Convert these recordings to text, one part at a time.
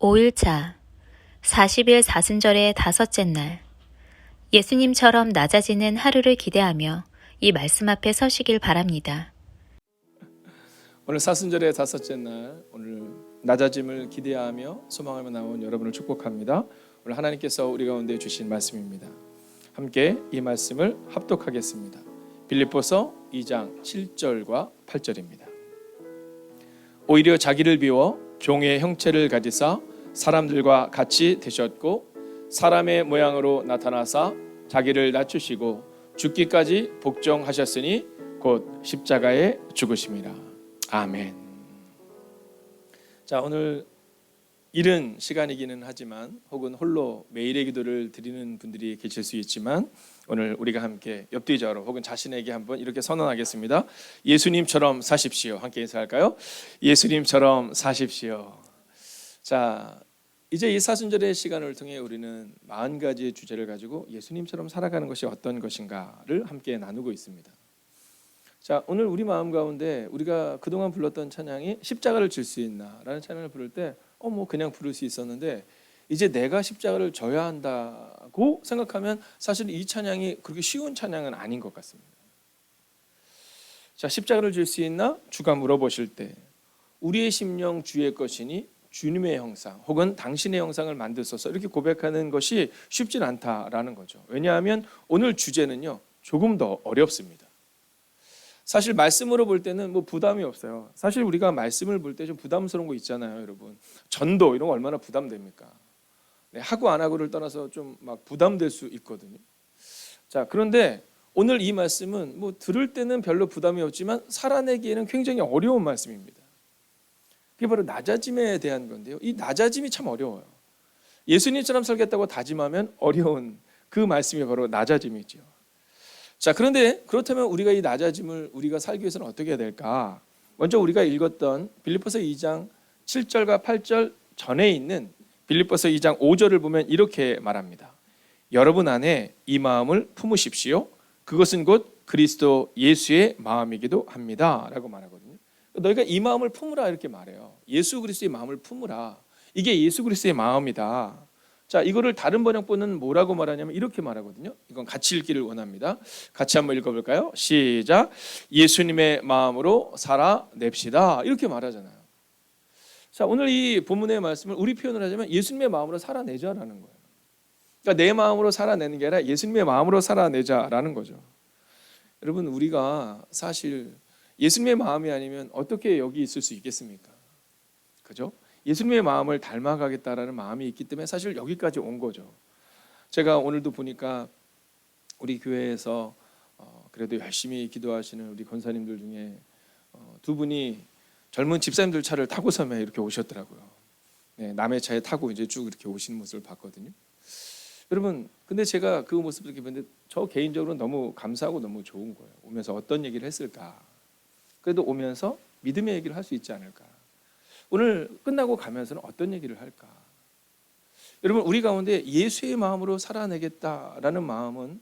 5일차 40일 사순절의 다섯째 날, 예수님처럼 낮아지는 하루를 기대하며 이 말씀 앞에 서시길 바랍니다. 오늘 사순절의 다섯째 날, 오늘 낮아짐을 기대하며 소망하며 나온 여러분을 축복합니다. 오늘 하나님께서 우리 가운데 주신 말씀입니다. 함께 이 말씀을 합독하겠습니다. 빌립보서 2장 7절과 8절입니다. 오히려 자기를 비워 종의 형체를 가지사 사람들과 같이 되셨고 사람의 모양으로 나타나사 자기를 낮추시고 죽기까지 복종하셨으니 곧 십자가에 죽으심이라. 아멘. 자, 오늘 이른 시간이기는 하지만 혹은 홀로 매일의 기도를 드리는 분들이 계실 수 있지만 오늘 우리가 함께 옆뒤자로 혹은 자신에게 한번 이렇게 선언하겠습니다. 예수님처럼 사십시오. 함께 인사할까요? 예수님처럼 사십시오. 자, 이제 이 사순절의 시간을 통해 우리는 40가지의 주제를 가지고 예수님처럼 살아가는 것이 어떤 것인가를 함께 나누고 있습니다. 자, 오늘 우리 마음 가운데 우리가 그동안 불렀던 찬양이 십자가를 질 수 있나 라는 찬양을 부를 때 뭐 그냥 부를 수 있었는데 이제 내가 십자가를 져야 한다고 생각하면 사실 이 찬양이 그렇게 쉬운 찬양은 아닌 것 같습니다. 자, 십자가를 질 수 있나? 주가 물어보실 때 우리의 심령 주의 것이니 주님의 형상 혹은 당신의 형상을 만드소서 이렇게 고백하는 것이 쉽진 않다라는 거죠. 왜냐하면 오늘 주제는요 조금 더 어렵습니다. 사실 말씀으로 볼 때는 뭐 부담이 없어요. 사실 우리가 말씀을 볼 때 좀 부담스러운 거 있잖아요, 여러분. 전도 이런 거 얼마나 부담됩니까? 네, 하고 안 하고를 떠나서 좀 막 부담될 수 있거든요. 자, 그런데 오늘 이 말씀은 뭐 들을 때는 별로 부담이 없지만 살아내기에는 굉장히 어려운 말씀입니다. 그게 바로 낮아짐에 대한 건데요. 이 낮아짐이 참 어려워요. 예수님처럼 살겠다고 다짐하면 어려운 그 말씀이 바로 낮아짐이죠. 자, 그런데 그렇다면 우리가 이 낮아짐을 우리가 살기 위해서는 어떻게 해야 될까? 먼저 우리가 읽었던 빌립보서 2장 7절과 8절 전에 있는 빌립보서 2장 5절을 보면 이렇게 말합니다. 여러분 안에 이 마음을 품으십시오. 그것은 곧 그리스도 예수의 마음이기도 합니다. 라고 말하거든요. 너희가 이 마음을 품으라 이렇게 말해요. 예수 그리스도의 마음을 품으라. 이게 예수 그리스도의 마음이다. 자, 이거를 다른 번역본은 뭐라고 말하냐면 이렇게 말하거든요. 이건 같이 읽기를 원합니다. 같이 한번 읽어볼까요? 시작. 예수님의 마음으로 살아냅시다. 이렇게 말하잖아요. 자, 오늘 이 본문의 말씀을 우리 표현을 하자면 예수님의 마음으로 살아내자라는 거예요. 그러니까 내 마음으로 살아내는 게 아니라 예수님의 마음으로 살아내자라는 거죠. 여러분, 우리가 사실 예수님의 마음이 아니면 어떻게 여기 있을 수 있겠습니까? 그죠? 예수님의 마음을 닮아가겠다라는 마음이 있기 때문에 사실 여기까지 온 거죠. 제가 오늘도 보니까 우리 교회에서 그래도 열심히 기도하시는 우리 권사님들 중에 두 분이 젊은 집사님들 차를 타고서 이렇게 오셨더라고요. 네, 남의 차에 타고 이제 쭉 이렇게 오시는 모습을 봤거든요. 여러분, 근데 제가 그 모습을 이렇게 봤는데 저 개인적으로 너무 감사하고 너무 좋은 거예요. 오면서 어떤 얘기를 했을까? 그래도 오면서 믿음의 얘기를 할 수 있지 않을까? 오늘 끝나고 가면서는 어떤 얘기를 할까? 여러분, 우리 가운데 예수의 마음으로 살아내겠다라는 마음은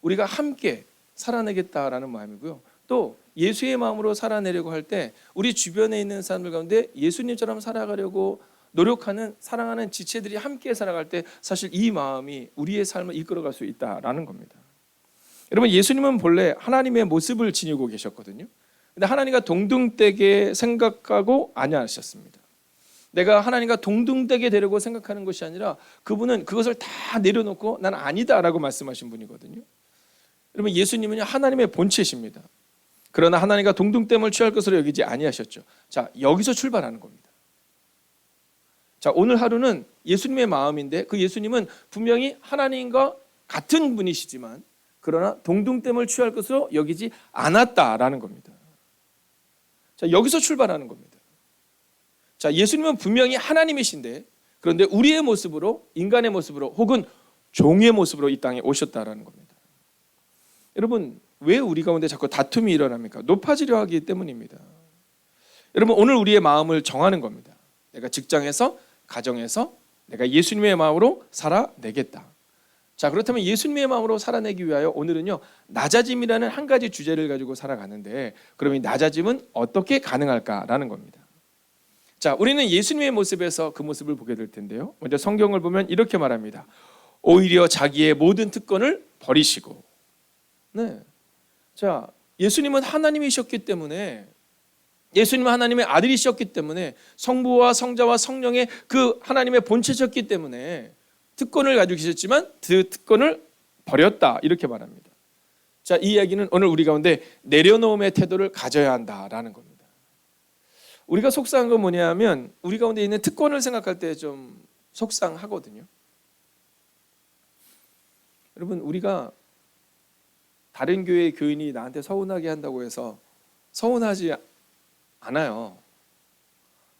우리가 함께 살아내겠다라는 마음이고요. 또 예수의 마음으로 살아내려고 할 때 우리 주변에 있는 사람들 가운데 예수님처럼 살아가려고 노력하는 사랑하는 지체들이 함께 살아갈 때 사실 이 마음이 우리의 삶을 이끌어갈 수 있다라는 겁니다. 여러분, 예수님은 본래 하나님의 모습을 지니고 계셨거든요. 근데 하나님과 동등되게 생각하고 아니하셨습니다. 내가 하나님과 동등되게 되려고 생각하는 것이 아니라 그분은 그것을 다 내려놓고 난 아니다라고 말씀하신 분이거든요. 여러분, 예수님은 하나님의 본체십니다. 그러나 하나님과 동등됨을 취할 것으로 여기지 아니하셨죠. 자, 여기서 출발하는 겁니다. 자, 오늘 하루는 예수님의 마음인데 그 예수님은 분명히 하나님과 같은 분이시지만 그러나 동등됨을 취할 것으로 여기지 않았다라는 겁니다. 자, 여기서 출발하는 겁니다. 자, 예수님은 분명히 하나님이신데 그런데 우리의 모습으로, 인간의 모습으로 혹은 종의 모습으로 이 땅에 오셨다라는 겁니다. 여러분, 왜 우리 가운데 자꾸 다툼이 일어납니까? 높아지려 하기 때문입니다. 여러분, 오늘 우리의 마음을 정하는 겁니다. 내가 직장에서, 가정에서 내가 예수님의 마음으로 살아내겠다. 자, 그렇다면 예수님의 마음으로 살아내기 위하여 오늘은요 낮아짐이라는 한 가지 주제를 가지고 살아가는데 그럼 이 낮아짐은 어떻게 가능할까라는 겁니다. 자, 우리는 예수님의 모습에서 그 모습을 보게 될 텐데요. 먼저 성경을 보면 이렇게 말합니다. 오히려 자기의 모든 특권을 버리시고. 네. 자, 예수님은 하나님이셨기 때문에, 예수님은 하나님의 아들이셨기 때문에, 성부와 성자와 성령의 그 하나님의 본체셨기 때문에 특권을 가지고 계셨지만 그 특권을 버렸다, 이렇게 말합니다. 자, 이 이야기는 오늘 우리 가운데 내려놓음의 태도를 가져야 한다라는 겁니다. 우리가 속상한 건 뭐냐면 우리 가운데 있는 특권을 생각할 때 좀 속상하거든요. 여러분, 우리가 다른 교회의 교인이 나한테 서운하게 한다고 해서 서운하지 않아요.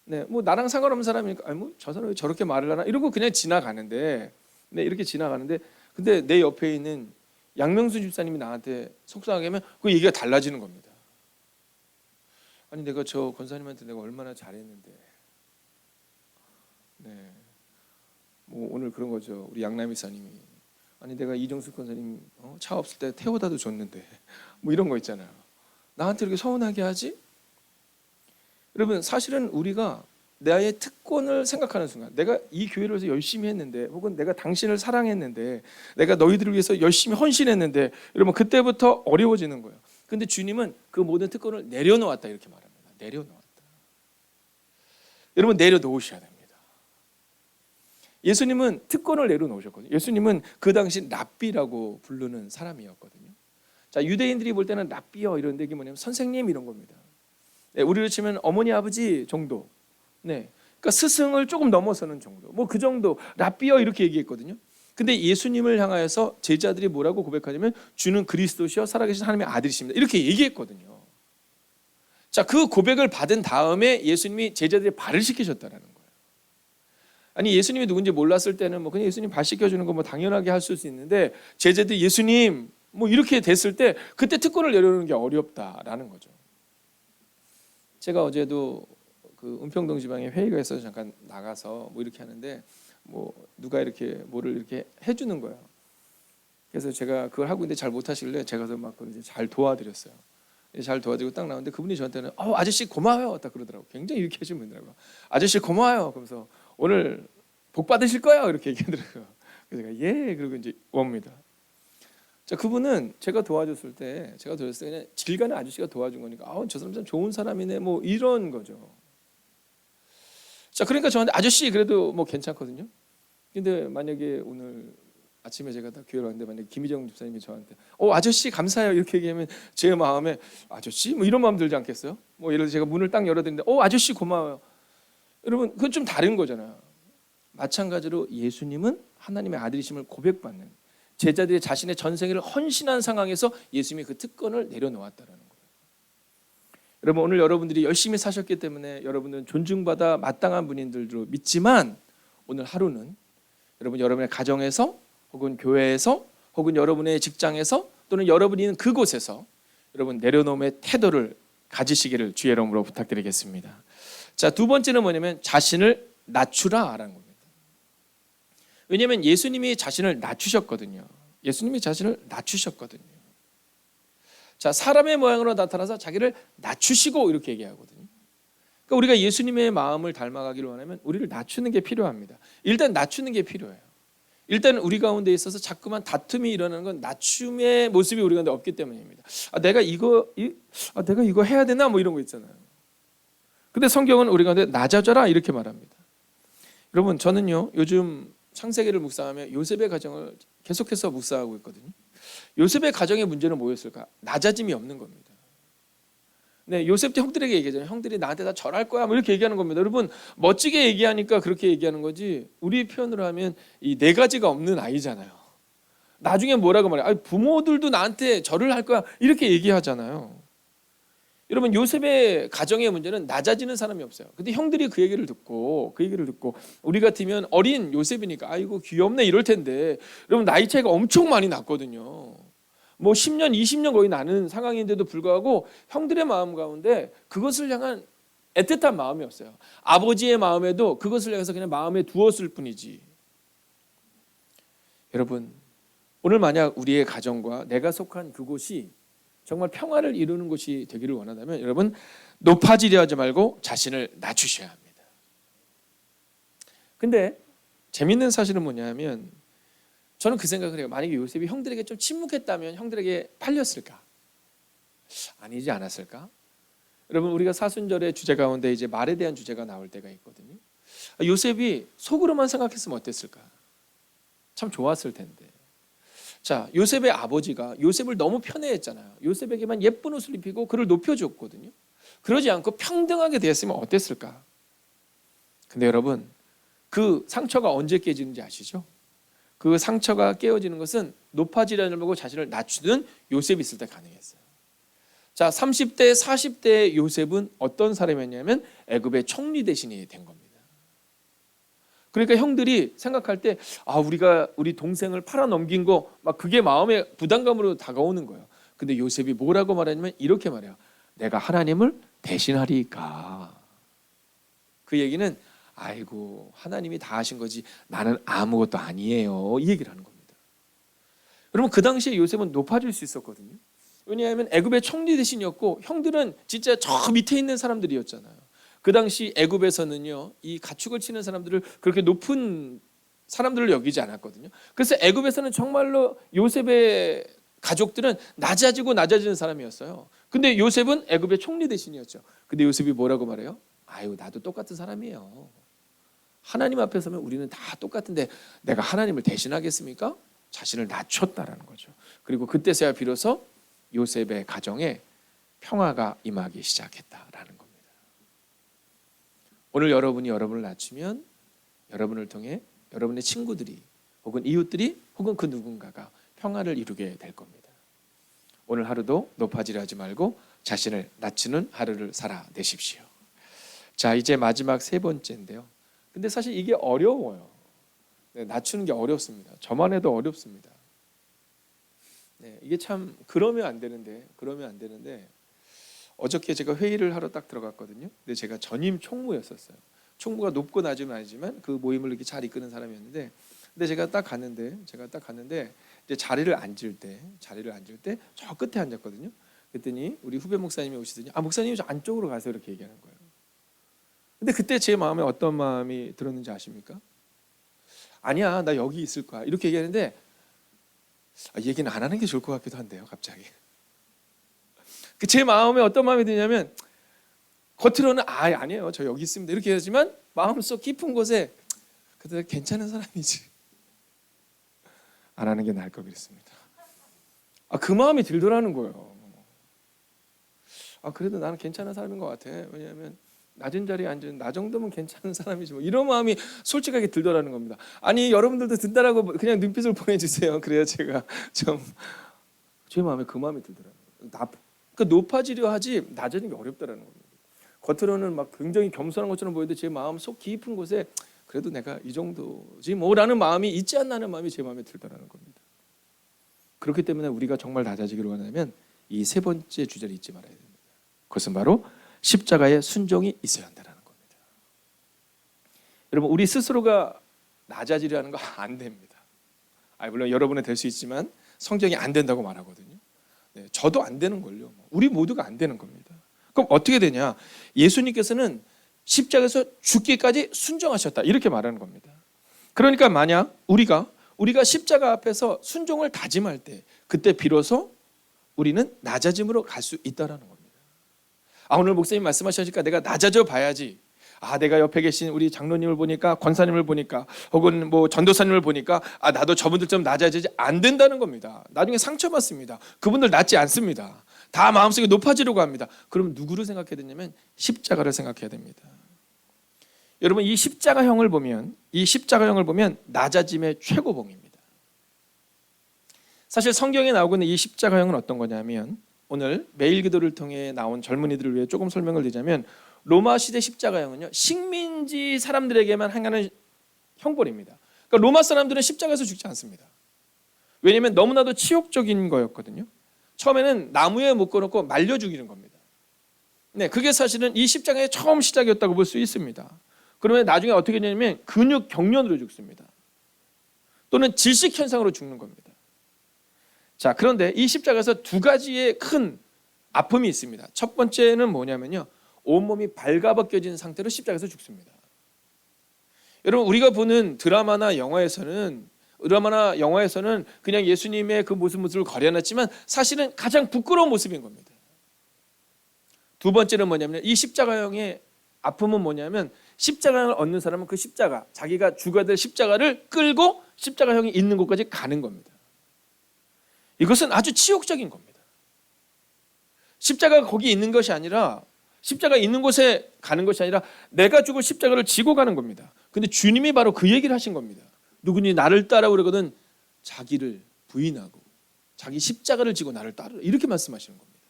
네, 뭐 나랑 상관없는 사람이니까, 아니 뭐 저 사람이 저렇게 말을 하나 이러고 그냥 지나가는데, 네, 이렇게 지나가는데, 근데 내 옆에 있는 양명수 집사님이 나한테 속상하게 하면 그 얘기가 달라지는 겁니다. 아니 내가 저 권사님한테 내가 얼마나 잘했는데, 네, 뭐 오늘 그런 거죠. 우리 양남 이사님이, 아니 내가 이정수 권사님 차 없을 때 태워다도 줬는데, 뭐 이런 거 있잖아요. 나한테 이렇게 서운하게 하지? 여러분, 사실은 우리가 나의 특권을 생각하는 순간, 내가 이 교회를 위해서 열심히 했는데, 혹은 내가 당신을 사랑했는데, 내가 너희들을 위해서 열심히 헌신했는데, 여러분 그때부터 어려워지는 거예요. 근데 주님은 그 모든 특권을 내려놓았다, 이렇게 말합니다. 내려놓았다. 여러분, 내려놓으셔야 됩니다. 예수님은 특권을 내려놓으셨거든요. 예수님은 그 당시 랍비라고 부르는 사람이었거든요. 자, 유대인들이 볼 때는 랍비요 이런데 이게 뭐냐면 선생님 이런 겁니다. 네, 우리로 치면 어머니 아버지 정도. 네, 그러니까 스승을 조금 넘어서는 정도. 뭐 그 정도 랍비요 이렇게 얘기했거든요. 근데 예수님을 향하여서 제자들이 뭐라고 고백하냐면 주는 그리스도시요 살아계신 하나님의 아들이십니다, 이렇게 얘기했거든요. 자, 그 고백을 받은 다음에 예수님이 제자들의 발을 씻기셨다라는 거예요. 아니 예수님이 누군지 몰랐을 때는 뭐 그냥 예수님 발 씻겨주는 거 뭐 당연하게 할 수 있는데, 제자들이 예수님 뭐 이렇게 됐을 때 그때 특권을 내려놓는 게 어렵다라는 거죠. 제가 어제도 그 은평동 지방에 회의가 있어서 잠깐 나가서 뭐 이렇게 하는데, 뭐 누가 이렇게 뭐를 이렇게 해주는 거예요. 그래서 제가 그걸 하고 있는데 잘 못하시길래 제가 막 이제 잘 도와드렸어요. 잘 도와드리고 딱 나오는데 그분이 저한테는 아저씨 고마워요 딱 그러더라고. 굉장히 이렇게 하시는 분이더라고요. 아저씨 고마워요. 그러면서 오늘 복 받으실 거예요 이렇게 얘기하더라고요. 그래서 제가 예 그리고 이제 옵니다. 자, 그분은 제가 도와줬을 때 그냥 길 가는 아저씨가 도와준 거니까 저 사람 참 좋은 사람이네 뭐 이런 거죠. 자, 그러니까 저한테 아저씨 그래도 뭐 괜찮거든요. 근데 만약에 오늘 아침에 제가 다 교회를 왔는데 만약에 김희정 집사님이 저한테 아저씨 감사해요 이렇게 얘기하면 제 마음에 아저씨 뭐 이런 마음 들지 않겠어요? 뭐 예를 들어 제가 문을 딱 열어드리는데 아저씨 고마워요. 여러분 그건 좀 다른 거잖아요. 마찬가지로 예수님은 하나님의 아들이심을 고백받는, 제자들이 자신의 전생애를 헌신한 상황에서 예수님이 그 특권을 내려놓았다라는 거예요. 여러분 오늘 여러분들이 열심히 사셨기 때문에 여러분은 존중받아 마땅한 분인 줄로 믿지만, 오늘 하루는 여러분 여러분의 가정에서 혹은 교회에서 혹은 여러분의 직장에서 또는 여러분이 있는 그곳에서 여러분 내려놓음의 태도를 가지시기를 주의 이름으로 부탁드리겠습니다. 자, 두 번째는 뭐냐면 자신을 낮추라라는 겁니다. 왜냐하면 예수님이 자신을 낮추셨거든요. 예수님이 자신을 낮추셨거든요. 자, 사람의 모양으로 나타나서 자기를 낮추시고 이렇게 얘기하거든요. 그러니까 우리가 예수님의 마음을 닮아가기를 원하면 우리를 낮추는 게 필요합니다. 일단 낮추는 게 필요해요. 일단 우리 가운데 있어서 자꾸만 다툼이 일어나는 건 낮춤의 모습이 우리 가운데 없기 때문입니다. 내가 이거 해야 되나 뭐 이런 거 있잖아요. 근데 성경은 우리 가운데 낮아져라 이렇게 말합니다. 여러분 저는요 요즘 창세기를 묵상하며 요셉의 가정을 계속해서 묵상하고 있거든요. 요셉의 가정의 문제는 뭐였을까? 낮아짐이 없는 겁니다. 네, 요셉도 형들에게 얘기하잖아요. 형들이 나한테 다 절할 거야 뭐 이렇게 얘기하는 겁니다. 여러분 멋지게 얘기하니까 그렇게 얘기하는 거지, 우리 표현으로 하면 이 네 가지가 없는 아이잖아요. 나중에 뭐라고 말해요? 부모들도 나한테 절을 할 거야 이렇게 얘기하잖아요. 여러분 요셉의 가정의 문제는 낮아지는 사람이 없어요. 근데 형들이 그 얘기를 듣고 우리 같으면 어린 요셉이니까 아이고 귀엽네 이럴 텐데, 여러분 나이 차이가 엄청 많이 났거든요. 뭐 10년 20년 거의 나는 상황인데도 불구하고 형들의 마음 가운데 그것을 향한 애틋한 마음이 없어요. 아버지의 마음에도 그것을 향해서 그냥 마음에 두었을 뿐이지. 여러분 오늘 만약 우리의 가정과 내가 속한 그곳이 정말 평화를 이루는 곳이 되기를 원한다면 여러분 높아지려 하지 말고 자신을 낮추셔야 합니다. 근데 재밌는 사실은 뭐냐면 저는 그 생각을 해요. 만약에 요셉이 형들에게 좀 침묵했다면 형들에게 팔렸을까? 아니지 않았을까? 여러분, 우리가 사순절의 주제 가운데 이제 말에 대한 주제가 나올 때가 있거든요. 요셉이 속으로만 생각했으면 어땠을까? 참 좋았을 텐데. 자, 요셉의 아버지가 요셉을 너무 편애했잖아요. 요셉에게만 예쁜 옷을 입히고 그를 높여줬거든요. 그러지 않고 평등하게 대했으면 어땠을까? 근데 여러분, 그 상처가 언제 깨지는지 아시죠? 그 상처가 깨어지는 것은 높아지려는 보고 자신을 낮추는 요셉이 있을 때 가능했어요. 자, 30대, 40대의 요셉은 어떤 사람이었냐면 애굽의 총리 대신이 된 겁니다. 그러니까 형들이 생각할 때 우리가 우리 동생을 팔아넘긴 거 막 그게 마음에 부담감으로 다가오는 거예요. 근데 요셉이 뭐라고 말하냐면 이렇게 말해요. 내가 하나님을 대신하리까. 그 얘기는 아이고 하나님이 다 하신 거지 나는 아무것도 아니에요. 이 얘기를 하는 겁니다. 여러분, 그 당시에 요셉은 높아질 수 있었거든요. 왜냐하면 애굽의 총리 대신이었고 형들은 진짜 저 밑에 있는 사람들이었잖아요. 그 당시 애굽에서는요, 이 가축을 치는 사람들을 그렇게 높은 사람들을 여기지 않았거든요. 그래서 애굽에서는 정말로 요셉의 가족들은 낮아지는 사람이었어요. 근데 요셉은 애굽의 총리 대신이었죠. 근데 요셉이 뭐라고 말해요? 아유, 나도 똑같은 사람이에요. 하나님 앞에 서면 우리는 다 똑같은데 내가 하나님을 대신하겠습니까? 자신을 낮췄다라는 거죠. 그리고 그때서야 비로소 요셉의 가정에 평화가 임하기 시작했다라는 겁니다. 오늘 여러분이 여러분을 낮추면 여러분을 통해 여러분의 친구들이 혹은 이웃들이 혹은 그 누군가가 평화를 이루게 될 겁니다. 오늘 하루도 높아지려 하지 말고 자신을 낮추는 하루를 살아내십시오. 자, 이제 마지막 세 번째인데요. 근데 사실 이게 어려워요. 네, 낮추는 게 어렵습니다. 저만 해도 어렵습니다. 네, 이게 참 그러면 안 되는데 어저께 제가 회의를 하러 딱 들어갔거든요. 근데 제가 전임 총무였었어요. 총무가 높고 낮으면 아니지만 그 모임을 이렇게 잘 이끄는 사람이었는데, 근데 제가 딱 갔는데 이제 자리를 앉을 때 저 끝에 앉았거든요. 그랬더니 우리 후배 목사님이 오시더니 목사님 저 안쪽으로 가세요 이렇게 얘기하는 거예요. 근데 그때 제 마음에 어떤 마음이 들었는지 아십니까? 아니야, 나 여기 있을 거야 이렇게 얘기하는데 얘기는 안 하는 게 좋을 것 같기도 한데요, 갑자기. 제 마음에 어떤 마음이 드냐면 겉으로는 아니에요, 저 여기 있습니다 이렇게 하지만 마음속 깊은 곳에 그래도 괜찮은 사람이지 안 하는 게 나을 것 같습니다. 그 마음이 들더라는 거예요. 그래도 나는 괜찮은 사람인 것 같아. 왜냐하면 낮은 자리에 앉은 나 정도면 괜찮은 사람이지 뭐 이런 마음이 솔직하게 들더라는 겁니다. 아니 여러분들도 든다라고 그냥 눈빛을 보내주세요. 그래야 제가 좀 제 마음에 그 마음이 들더라고요. 그러니까 높아지려 하지 낮아지는 게 어렵다라는 겁니다. 겉으로는 막 굉장히 겸손한 것처럼 보이는데 제 마음 속 깊은 곳에 그래도 내가 이 정도지 뭐라는 마음이 있지 않나 하는 마음이 제 마음에 들더라는 겁니다. 그렇기 때문에 우리가 정말 낮아지기를 원하면 이 세 번째 주제를 잊지 말아야 됩니다. 그것은 바로 십자가의 순종이 있어야 한다는 겁니다. 여러분, 우리 스스로가 낮아지려 하는 거 안 됩니다. 물론 여러분은 될 수 있지만 성경이 안 된다고 말하거든요. 네, 저도 안 되는 걸요. 우리 모두가 안 되는 겁니다. 그럼 어떻게 되냐? 예수님께서는 십자가에서 죽기까지 순종하셨다 이렇게 말하는 겁니다. 그러니까 만약 우리가 십자가 앞에서 순종을 다짐할 때 그때 비로소 우리는 낮아짐으로 갈 수 있다라는 겁니다. 오늘 목사님 말씀하시니까 내가 낮아져 봐야지. 내가 옆에 계신 우리 장로님을 보니까 권사님을 보니까 혹은 뭐 전도사님을 보니까 나도 저분들처럼 낮아지지 안 된다는 겁니다. 나중에 상처받습니다. 그분들 낮지 않습니다. 다 마음속에 높아지려고 합니다. 그럼 누구를 생각해야 되냐면 십자가를 생각해야 됩니다. 여러분, 이 십자가형을 보면 낮아짐의 최고봉입니다. 사실 성경에 나오고 있는 이 십자가형은 어떤 거냐면 오늘 매일 기도를 통해 나온 젊은이들을 위해 조금 설명을 드리자면 로마 시대 십자가형은요 식민지 사람들에게만 행하는 형벌입니다. 그러니까 로마 사람들은 십자가에서 죽지 않습니다. 왜냐하면 너무나도 치욕적인 거였거든요. 처음에는 나무에 묶어놓고 말려 죽이는 겁니다. 네, 그게 사실은 이 십자가의 처음 시작이었다고 볼 수 있습니다. 그러면 나중에 어떻게 되냐면 근육 경련으로 죽습니다. 또는 질식 현상으로 죽는 겁니다. 자, 그런데 이 십자가에서 두 가지의 큰 아픔이 있습니다. 첫 번째는 뭐냐면요, 온몸이 발가벗겨진 상태로 십자가에서 죽습니다. 여러분 우리가 보는 드라마나 영화에서는 그냥 예수님의 그 모습을 걸어놨지만 사실은 가장 부끄러운 모습인 겁니다. 두 번째는 뭐냐면 이 십자가형의 아픔은 뭐냐면 십자가를 얻는 사람은 그 십자가, 자기가 죽어야 될 십자가를 끌고 십자가형이 있는 곳까지 가는 겁니다. 이것은 아주 치욕적인 겁니다. 십자가가 거기 있는 것이 아니라, 십자가 있는 곳에 가는 것이 아니라 내가 죽을 십자가를 지고 가는 겁니다. 근데 주님이 바로 그 얘기를 하신 겁니다. 누구니 나를 따라오려거든 자기를 부인하고 자기 십자가를 지고 나를 따르라, 이렇게 말씀하시는 겁니다.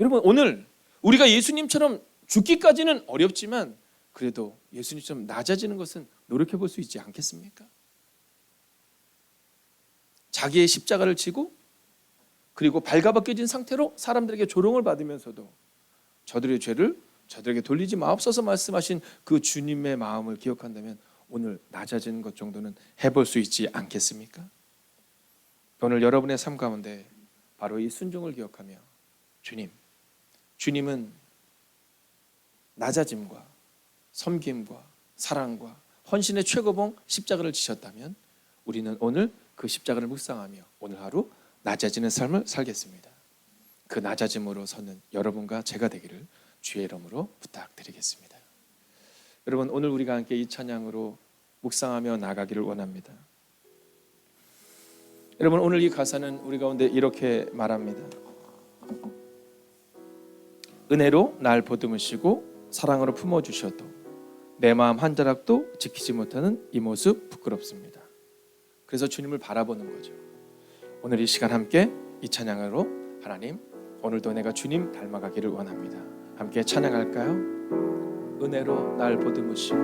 여러분 오늘 우리가 예수님처럼 죽기까지는 어렵지만 그래도 예수님처럼 낮아지는 것은 노력해 볼 수 있지 않겠습니까? 자기의 십자가를 지고 그리고 발가벗겨진 상태로 사람들에게 조롱을 받으면서도 저들의 죄를 저들에게 돌리지 마옵소서 말씀하신 그 주님의 마음을 기억한다면 오늘 낮아지는 것 정도는 해볼 수 있지 않겠습니까? 오늘 여러분의 삶 가운데 바로 이 순종을 기억하며 주님은 낮아짐과 섬김과 사랑과 헌신의 최고봉 십자가를 지셨다면 우리는 오늘 그 십자가를 묵상하며 오늘 하루 낮아지는 삶을 살겠습니다. 그 낮아짐으로 서는 여러분과 제가 되기를 주의 이름으로 부탁드리겠습니다. 여러분 오늘 우리가 함께 이 찬양으로 묵상하며 나가기를 원합니다. 여러분 오늘 이 가사는 우리 가운데 이렇게 말합니다. 은혜로 날 보듬으시고 사랑으로 품어주셔도 내 마음 한 자락도 지키지 못하는 이 모습 부끄럽습니다. 그래서 주님을 바라보는 거죠. 오늘 이 시간 함께 이 찬양으로 하나님 오늘도 내가 주님 닮아가기를 원합니다. 함께 찬양할까요? 은혜로 날 보듬으시고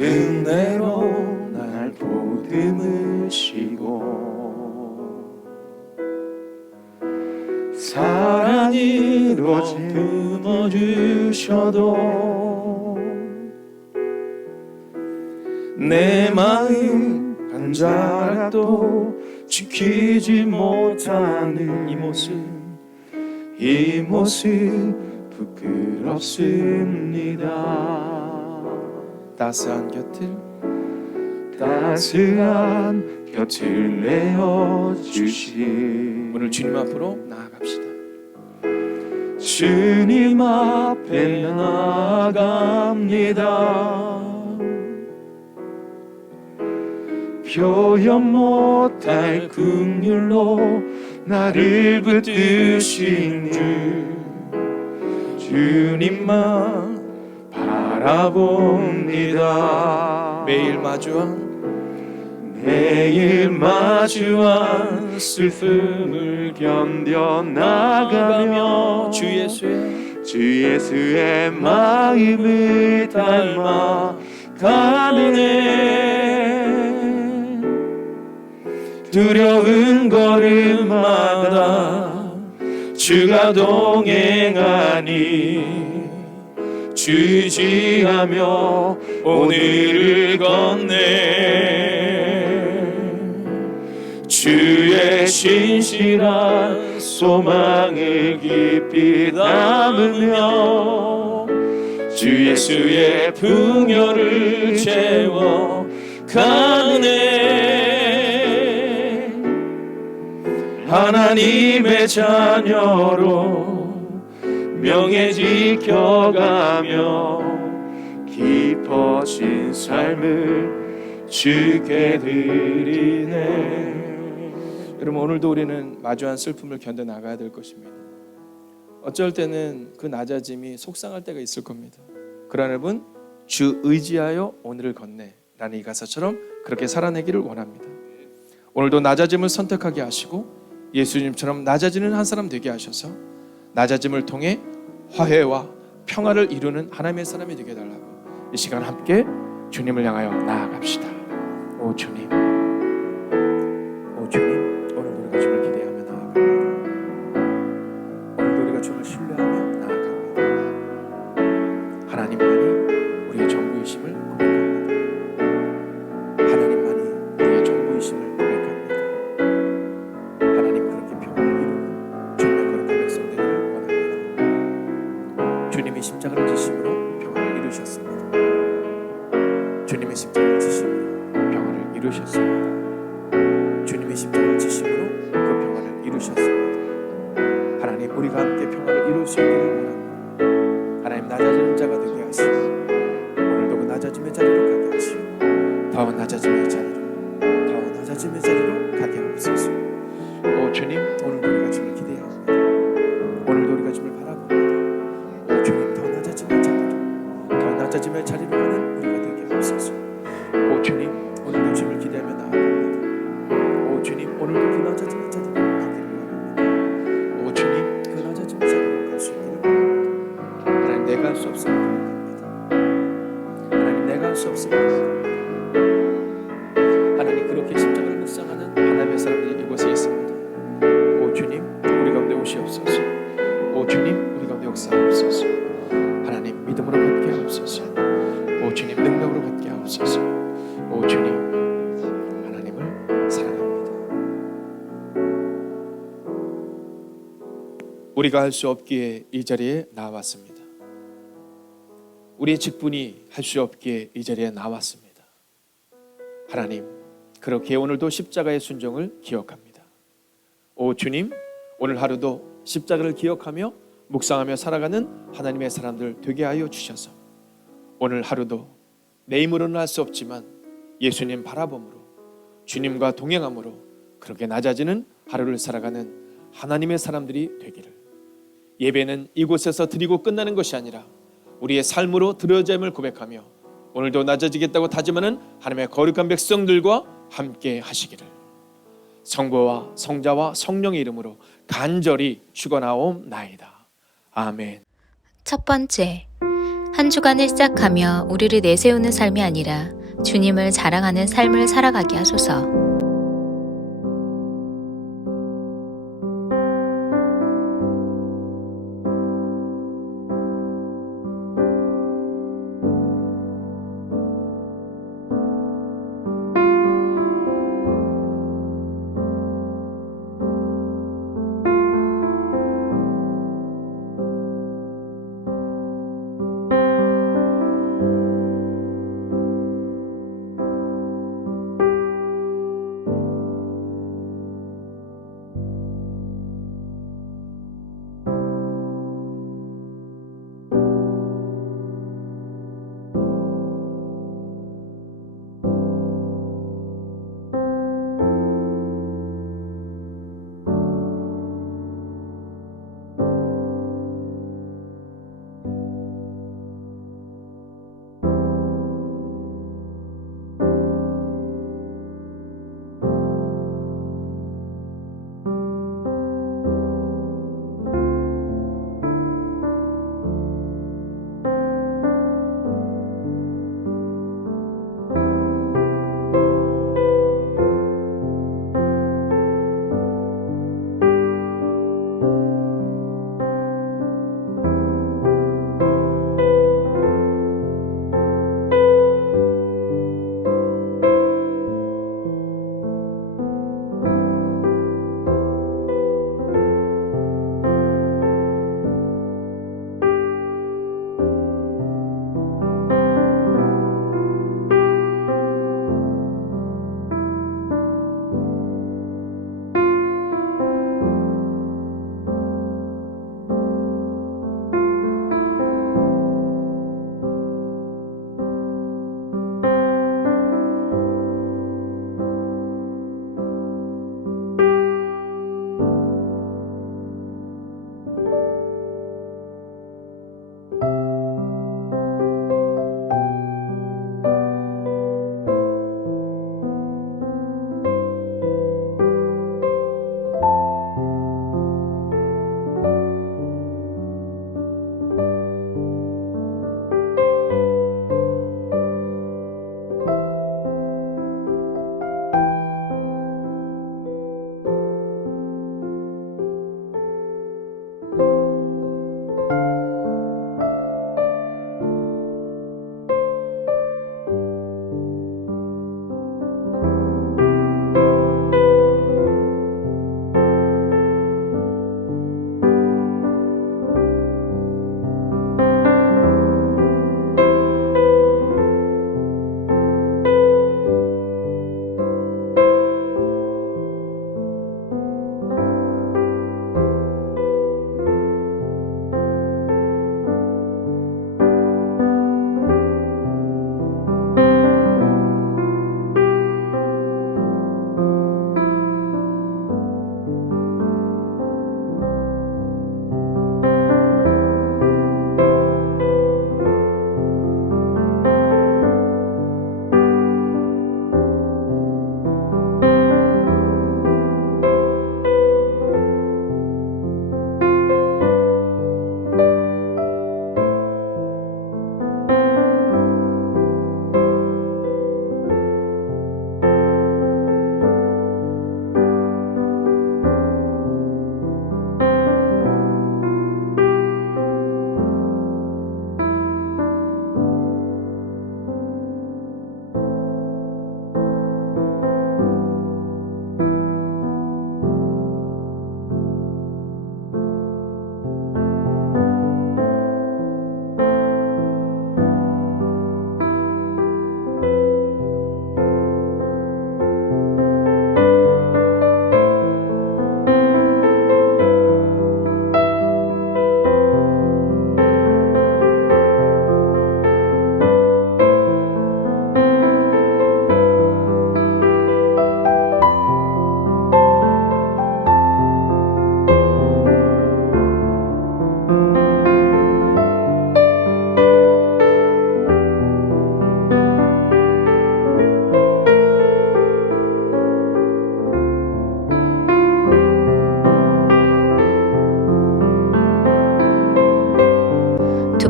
은혜로 날 보듬으시고 사랑으로 품어주셔도 내 마음 한 자락도 지키지 못하는 이 모습 부끄럽습니다. 따스한 곁을 내어주신 오늘 주님 앞으로 나아갑시다. 주님 앞에 나아갑니다. 표현 못할 긍휼로 나를 붙드신 주님만 바라봅니다. 매일 마주한 슬픔을 견뎌 나가며 주 예수의 마음을 닮아 가네. 두려운 걸음마다 주가 동행하니 주지하며 오늘을 건네. 주의 신실한 소망을 깊이 담으며 주 예수의 풍요를 채워 가네. 하나님의 자녀로 명예 지켜가며 깊어진 삶을 주께 드리네. 여러분 오늘도 우리는 마주한 슬픔을 견뎌 나가야 될 것입니다. 어쩔 때는 그 낮아짐이 속상할 때가 있을 겁니다. 그러나 여러분 주 의지하여 오늘을 건네 라는 이 가사처럼 그렇게 살아내기를 원합니다. 오늘도 낮아짐을 선택하게 하시고 예수님처럼 낮아지는 한 사람 되게 하셔서 낮아짐을 통해 화해와 평화를 이루는 하나님의 사람이 되게 해달라고 이 시간 함께 주님을 향하여 나아갑시다. 오 주님, 오늘 우리가 주를 기대하며 나아갑니다. 오늘도 우리가 주를 신뢰하며 나아갑니다. 하나님만이 우리의 전부이심을 고백합니다. 하나님만이 우리의 전부이심을 고백합니다. 하나님 그렇게 평화를 이루는 주님의 거룩한 백성 되기를 원합니다. 주님이 십자가를 지심으로 평화를 이루셨습니다. 주님의 십자가를 지심으로 평화를 이루셨습니다. 주님의 십자가를 지심으로 그 평화를 이루셨습니다. 하나님, 우리가 함께 평화를 이룰 수 있기를 원합니다. 하나님, 낮아지는 자가 되게 하시고 오늘도 그 낮아짐의 자리로 가게 하시고 더 낮아짐의 자리로 가게 하옵소서. 오 주님, 오늘도 우리가 주를 기대합니다. 오늘도 우리가 주를 바라봅니다. 오 주님, 더 낮아짐의 자리로 가는 우리가 되게 하옵소서. 오 주님, 오늘도 주를 기대하며 나아갑니다. 오 주님, 오늘도 그 낮아짐의 자리로 가기를 원합니다. 오 주님, 그 낮아짐의 자리로 갈 수 있기를 원합니다. 하나님, 내가 할 수 없음을 고백합니다. 하나님, 내가 할 수 없음을 고백합니다. 하나님, 그렇게 십자가를 묵상하는 하나님의 사람들이 이곳에 있습니다. 오 주님, 우리 가운데 오시옵소서. 오 주님, 우리 가운데 역사하옵소서. 하나님, 믿음으로 받게 하옵소서. 오 주님, 능력으로 받게 하옵소서. 오 주님, 하나님을 사랑합니다. 우리가 할 수 없기에 이 자리에 나왔습니다. 우리의 직분이 할 수 없기에 이 자리에 나왔습니다. 하나님, 그렇게 오늘도 십자가의 순종을 기억합니다. 오 주님, 오늘 하루도 십자가를 기억하며 묵상하며 살아가는 하나님의 사람들 되게 하여 주셔서 오늘 하루도 내 힘으로는 할 수 없지만 예수님 바라봄으로 주님과 동행함으로 그렇게 낮아지는 하루를 살아가는 하나님의 사람들이 되기를. 예배는 이곳에서 드리고 끝나는 것이 아니라 우리의 삶으로 드려짐을 고백하며 오늘도 낮아지겠다고 다짐하는 하나님의 거룩한 백성들과 함께 하시기를 성부와 성자와 성령의 이름으로 간절히 축원하옵나이다. 아멘. 첫 번째, 한 주간을 시작하며 우리를 내세우는 삶이 아니라 주님을 자랑하는 삶을 살아가게 하소서.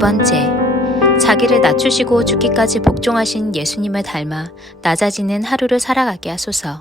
번째, 자기를 낮추시고 죽기까지 복종하신 예수님을 닮아 낮아지는 하루를 살아가게 하소서.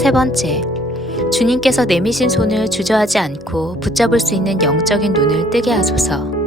세 번째, 주님께서 내미신 손을 주저하지 않고 붙잡을 수 있는 영적인 눈을 뜨게 하소서.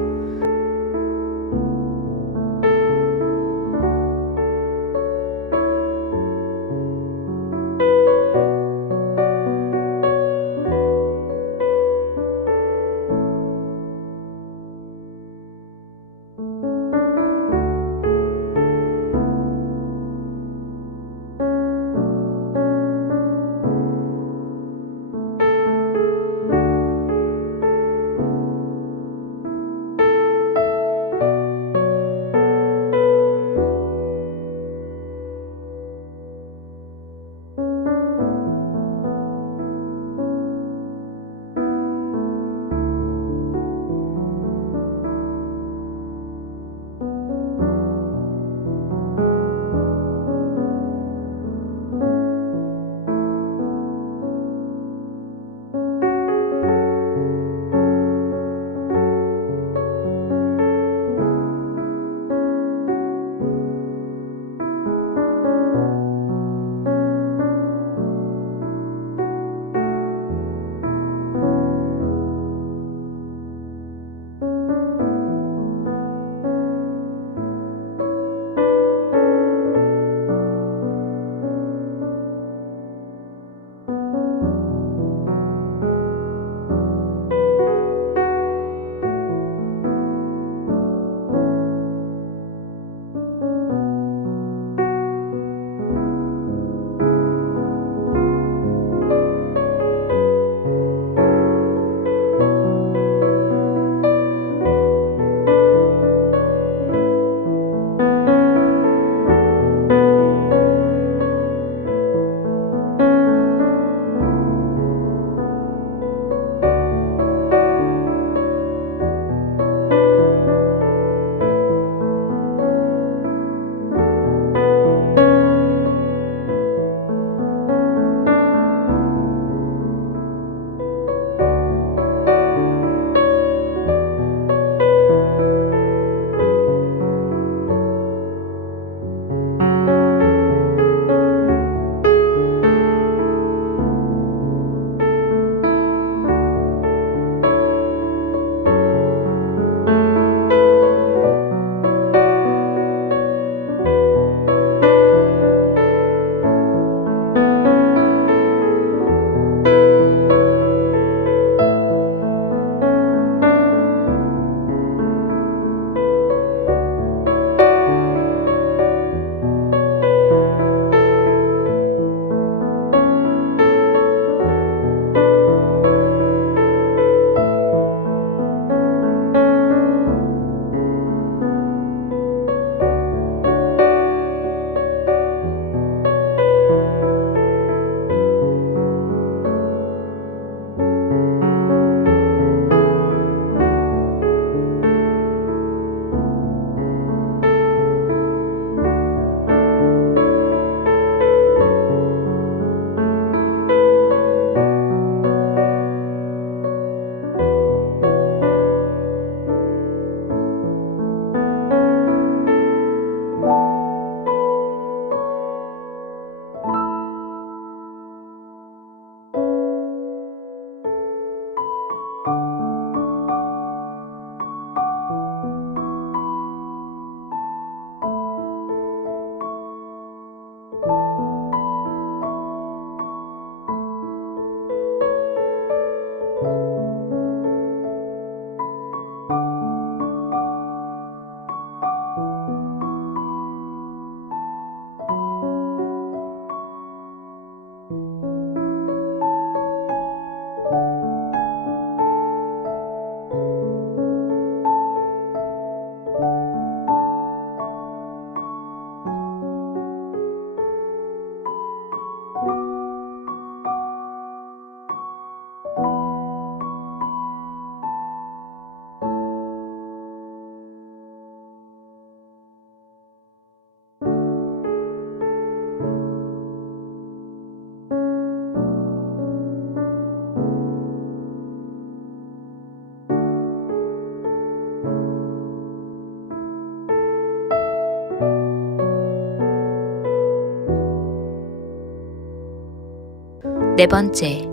네 번째,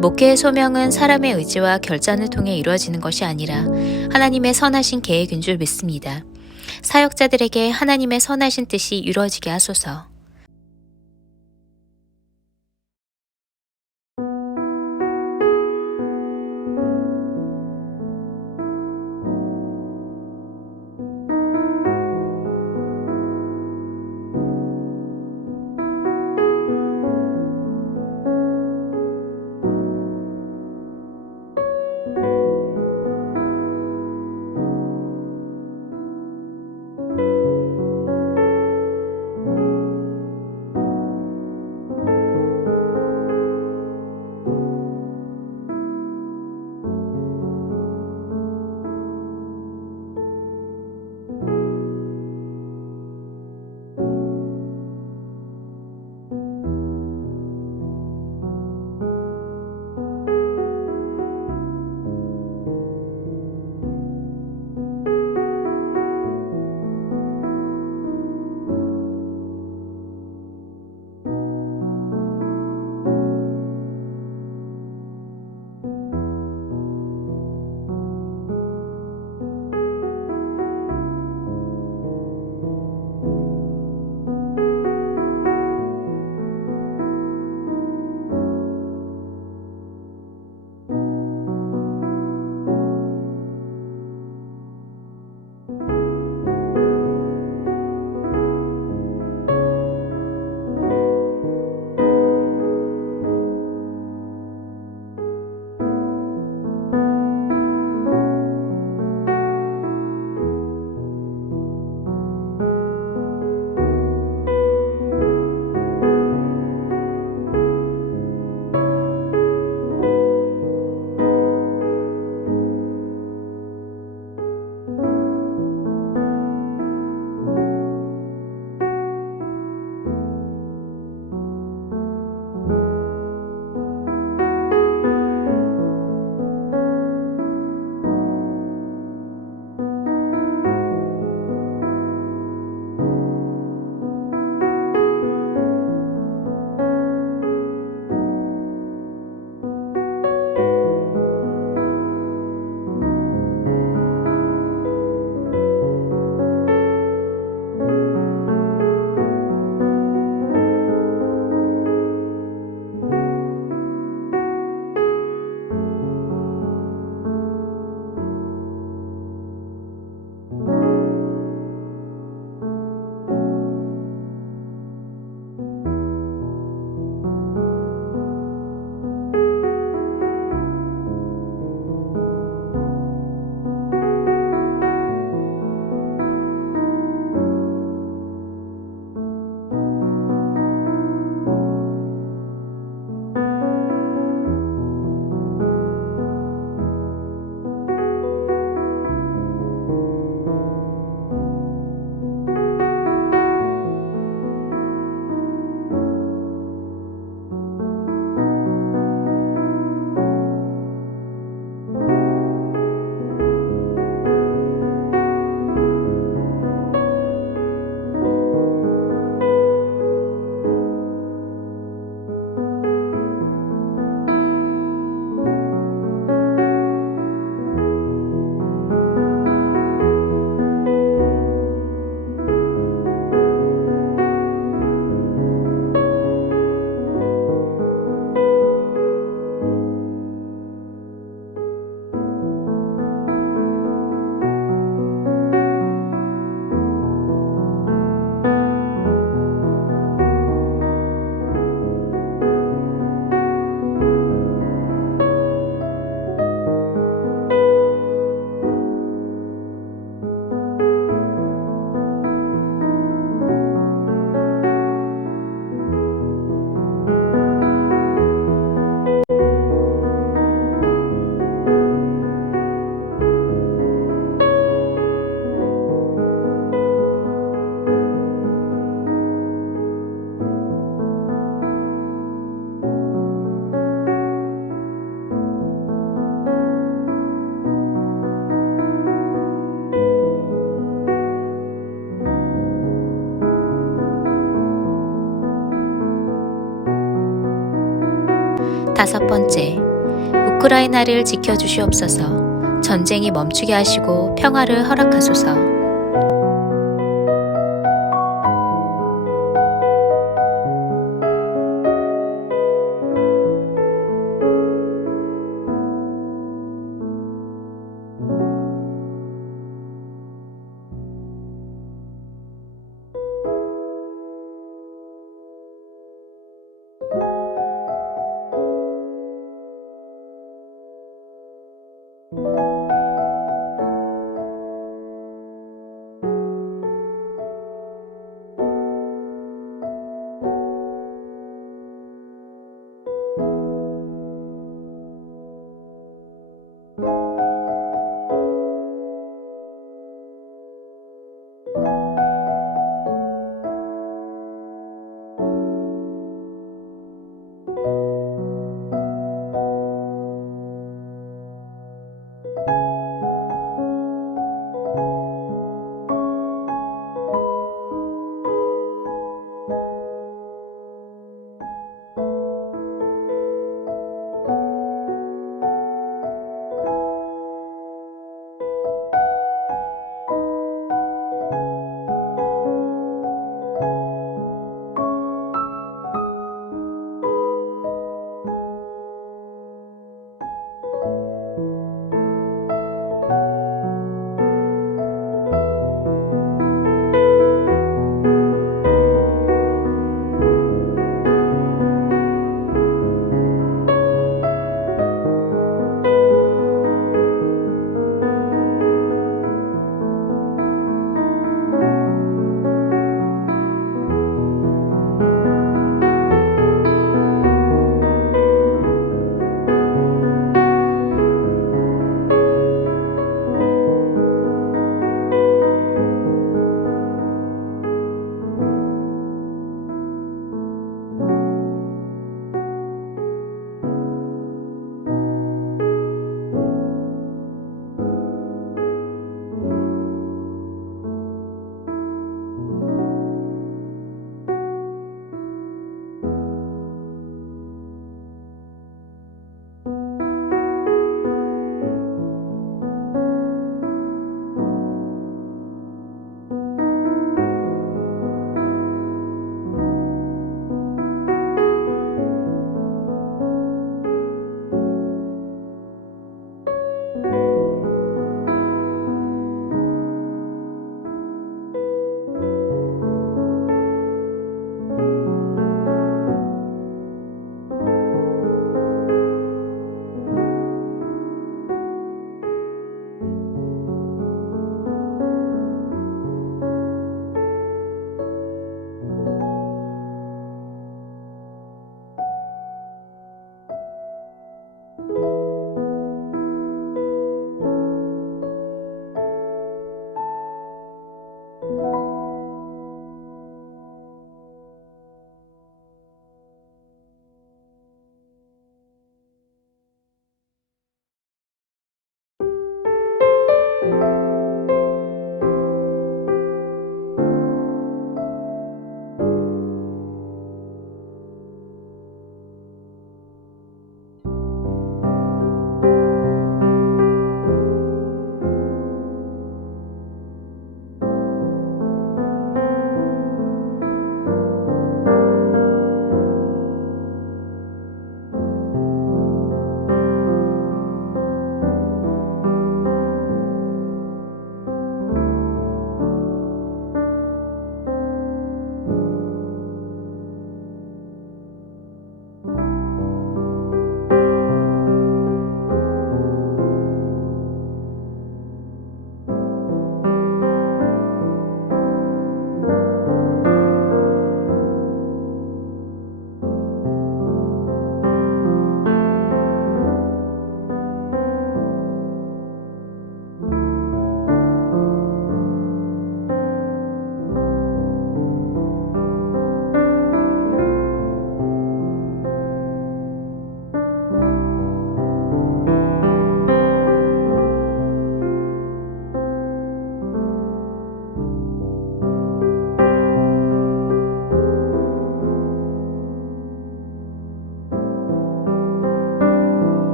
목회의 소명은 사람의 의지와 결단을 통해 이루어지는 것이 아니라 하나님의 선하신 계획인 줄 믿습니다. 사역자들에게 하나님의 선하신 뜻이 이루어지게 하소서. 5번째, 우크라이나를 지켜주시옵소서. 전쟁이 멈추게 하시고 평화를 허락하소서.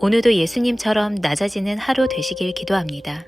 오늘도 예수님처럼 낮아지는 하루 되시길 기도합니다.